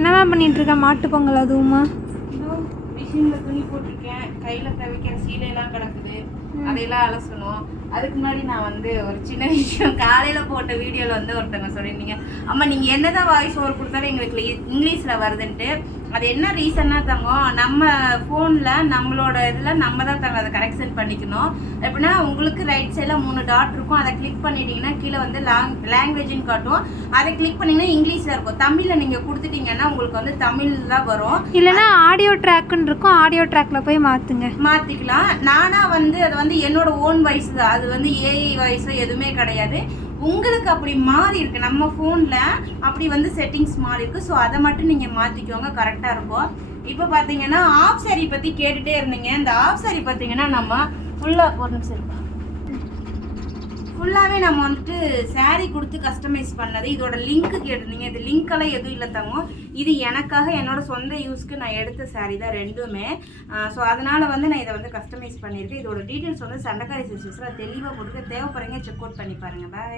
என்னமா பண்ணிட்டு இருக்க? மாட்டு பொங்கல் அதுவுமா? மிஷினில் துணி போட்டிருக்கேன், கையில் துவைக்கிற சீலையெல்லாம் கிடக்குது, அதையெல்லாம் அலசணும். அதுக்கு முன்னாடி நான் வந்து ஒரு சின்ன விஷயம், காலையில் போட்ட வீடியோவில் வந்து ஒருத்தவங்க சொல்லியிருந்தீங்க, அம்மா நீங்கள் என்ன தான் வாய்ஸ் ஓவர் கொடுத்தாலும் எங்களுக்கு இங்கிலீஷில் வருதுன்ட்டு. அது என்ன ரீசன்னா தங்கம், நம்ம ஃபோனில் நம்மளோட இதில் நம்ம தான் தங்க அதை கரெக்ஷன் பண்ணிக்கணும். எப்படின்னா உங்களுக்கு ரைட் சைடில் 3 டாட் இருக்கும், அதை கிளிக் பண்ணிட்டீங்கன்னா கீழே வந்து லாங்குவேஜ்னு காட்டும். அதை கிளிக் பண்ணிங்கன்னா இங்கிலீஷில் இருக்கும். தமிழில் நீங்கள் கொடுத்துட்டீங்கன்னா உங்களுக்கு வந்து தமிழ் தான் வரும். இல்லைன்னா ஆடியோ ட்ராக்குன்னு இருக்கும், ஆடியோ ட்ராக்கில் போய் மாற்றிக்கலாம். நானாக வந்து அது வந்து என்னோட ஓன் வாய்ஸ் தான், அது வந்து ஏஐ வாய்ஸோ எதுவுமே கிடையாது. உங்களுக்கு அப்படி மாறி இருக்குது, நம்ம ஃபோனில் அப்படி வந்து செட்டிங்ஸ் மாறி இருக்குது. ஸோ அதை மட்டும் நீங்கள் மாற்றிக்கோங்க, கரெக்டாக இருக்கும். இப்போ பார்த்தீங்கன்னா ஆஃப் சாரி பற்றி கேட்டுகிட்டே இருந்தீங்க. இந்த ஆஃப் சாரி பார்த்தீங்கன்னா நம்ம ஃபுல்லாக ஒரு நிமிஷம் இருப்போம், ஃபுல்லாகவே நம்ம வந்துட்டு சாரீ கொடுத்து கஸ்டமைஸ் பண்ணது. இதோட லிங்க்கு கேட்டிருந்தீங்க, இது லிங்க்கெல்லாம் எதுவும் இல்லை தங்கும். இது எனக்காக என்னோட சொந்த யூஸ்க்கு நான் எடுத்த சாரீ தான் ரெண்டுமே. ஸோ அதனால் வந்து நான் இதை வந்து கஸ்டமைஸ் பண்ணியிருக்கேன். இதோட டீட்டெயில்ஸ் வந்து சண்டைக்காரி சிஸ்டர்ஸில் தெளிவாக கொடுத்து தேவைப்படுறீங்க, செக் அவுட் பண்ணி பாருங்கள். பாய்.